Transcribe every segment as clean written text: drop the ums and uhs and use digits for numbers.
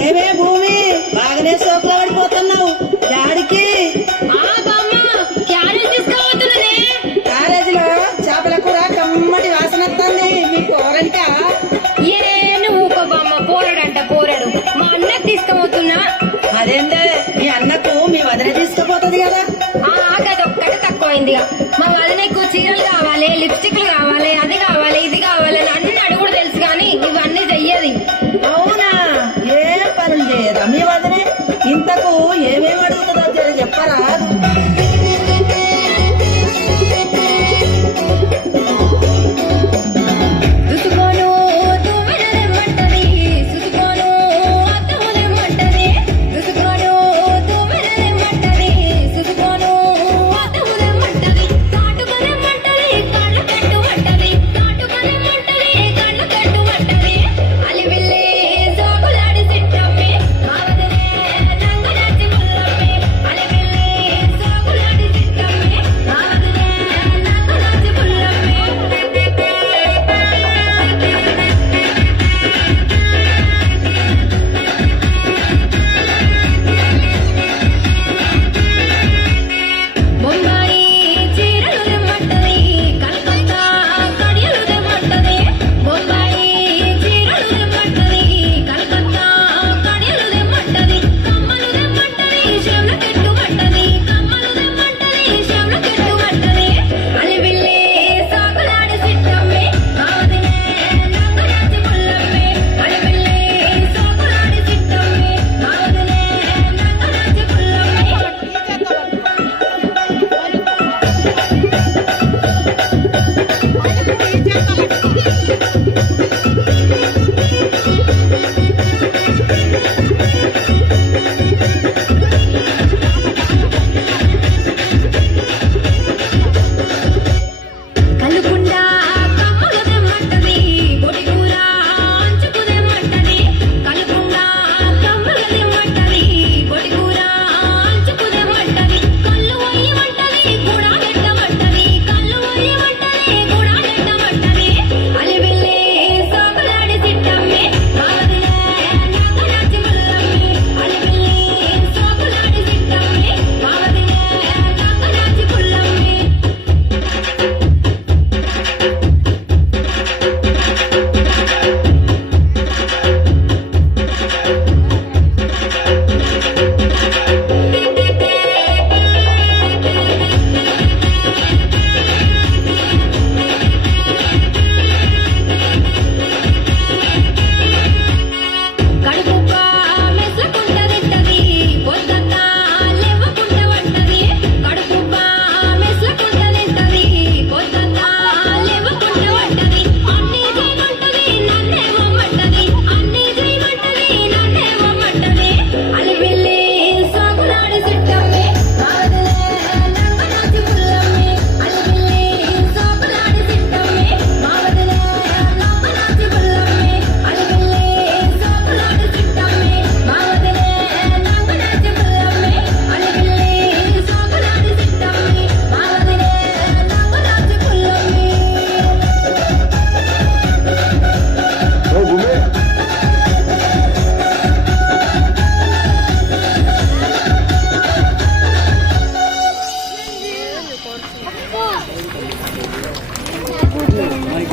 ఏమే భూమి బాగానే సోకులో పడిపోతున్నావు డాడీకి కాలేజీలో చేపల కూర కమ్మటి వాసన వస్తుంది మీ కూరనిక పోరాడు మా అన్నకు తీసుకుపోతున్నా. అదేందే మీ అన్నకు మీ వదిన తీసుకుపోతుంది కదా. అదొక్కటి తక్కువైందిగా. మా వదినకు చీరలు కావాలి, లిప్స్టిక్లు కావాలి, అది కావాలి, ఇది కావాలి అని అన్ని అడుగుడు తెలుసు కానీ ఇవన్నీ చెయ్యది. అవునా ఏ పనులు చేయదా మీ వదినే? ఇంతకు ఏమేమి అడుగుతుందో చెప్పరా?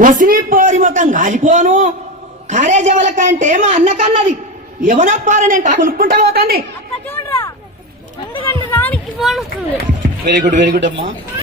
వసిని పోరి మొత్తం గాలిపోను కారేజవల కంటే మా అన్నకన్నది ఎవనప్పారని నేను కొనుక్కుంటా పోతండి. వెరీ గుడ్ అమ్మా.